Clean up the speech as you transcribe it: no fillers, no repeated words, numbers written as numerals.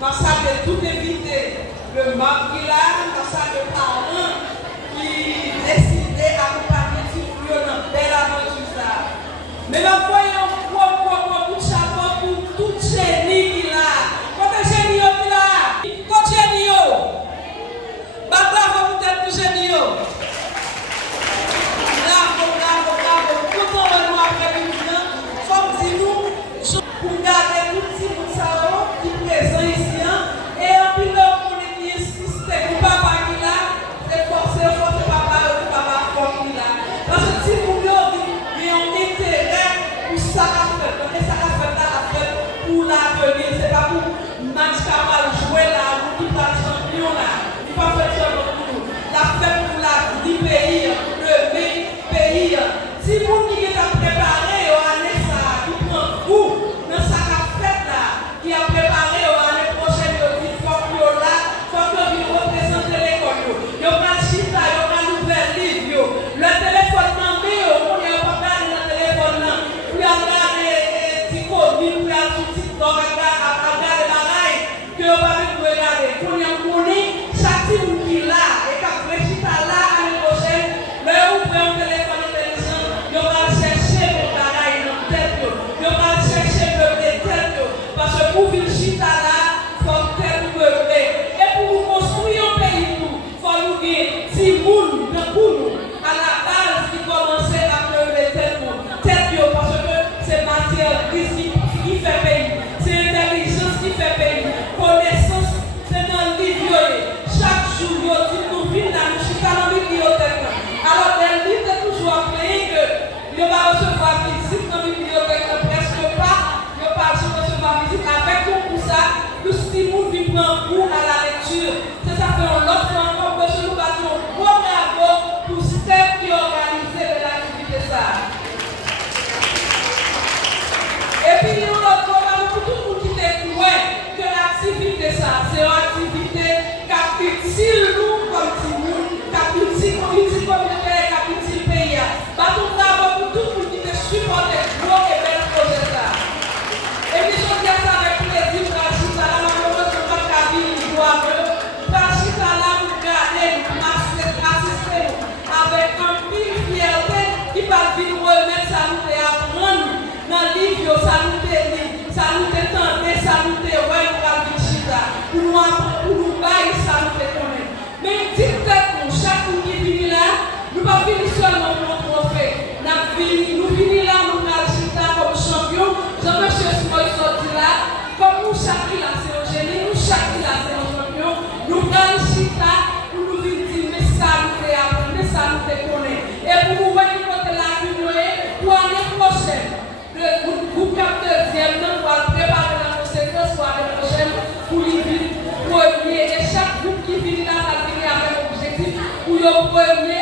dans ça de tout éviter le manque qu'il a, dans ça de parents qui décidaient d'accompagner Tiflio dans belle aventure ça. Mais nous voyons beaucoup de chapeau pour tout génie qu'il a. Quand le génie qu'il a, quand génie, bravo pour tout génie. Bravo. Quand on va nous après le faut dire nous pour garder tout petit monde qui est présent ici. Et en plus, on est insiste pour papa qui là, c'est forcé papa fort qui là. Parce que si vous voulez, il y a un intérêt pour ça à faire. Et ça à faire pour l'avenir. C'est pas pour match camarade jouer là, ou tout la champion là. Il ne faut pas faire ça pour nous. La fête pour la vie pays, le pays. Si vous qui est préparé, on a ça qui prend vous dans sa fête là, qui a préparé l'année prochaine, il faut que vous représentez l'école. Il y a un chita, il y a un nouvel livre. Le téléphone demandé, on n'y a pas regardé le téléphone là. Puis on regarde les petits codes, puis on tout petit temps, regarde la raille, que on va regarder. Pour y connaître chaque type qui est là, et quand le chita là l'année prochaine, mais on prend un téléphone intelligent, on va chercher mon travail dans la tête, on va chercher le tête, parce que pour vivre chita là, il faut tête meublé. Et pour nous construire un pays, il faut nous dire, si vous, à la base qui commençait à meubler tête, parce que c'est matière qui fait pays, c'est intelligence qui fait pays, connaissance, c'est dans le livre. Chaque jour, nous vivons dans le chita dans la bibliothèque. Alors, le livre est toujours appelé que il va recevoir visite dans la bibliothèque, presque pas, il va recevoir visite avec tout ça, le stimule qui prend goût à la lecture. C'est ça fait un autre encore que nous battons un gros bravo pour STEP qui organise l'activité ça. Et puis, nous l'autre bravo pour tout le monde qui découvre que l'activité ça, c'est une activité qui est utile nous comme petit monde, qui est utile communauté, qui est utile pays. Battons bravo pour tout le monde qui te supporte gros et bel projet ça. Et puis je dis ça avec plaisir, Rachida, là, malheureusement, pas de cabine, il doit me. Rachida, là, vous regardez, vous assistez avec un pile fierté qui va venir remettre ça nous et apprendre dans le livre, ça nous délit, ça nous détendre, ça nous dérouler pour la Rachida, pour nous apprendre, pour nous bailler, ça nous déconner. Mais dites-nous, chaque fois qui vient là, nous ne pas venir seulement pour notre trophée. Nous venons là, nous Rachida comme champion. Jean-Monsieur Smoy sorti là, comme nous chaque là c'est un génie, nous chaque là c'est un champion, nous prenons chita pour nous dire mais ça nous fait apprendre, mais ça nous fait connaître. Et pour nous voir côté la cumulée, pour l'année prochaine, le groupe 4e nous va préparer la conséquence pour l'année prochaine pour les premier. Et chaque groupe qui vient là va venir avec un objectif pour le premier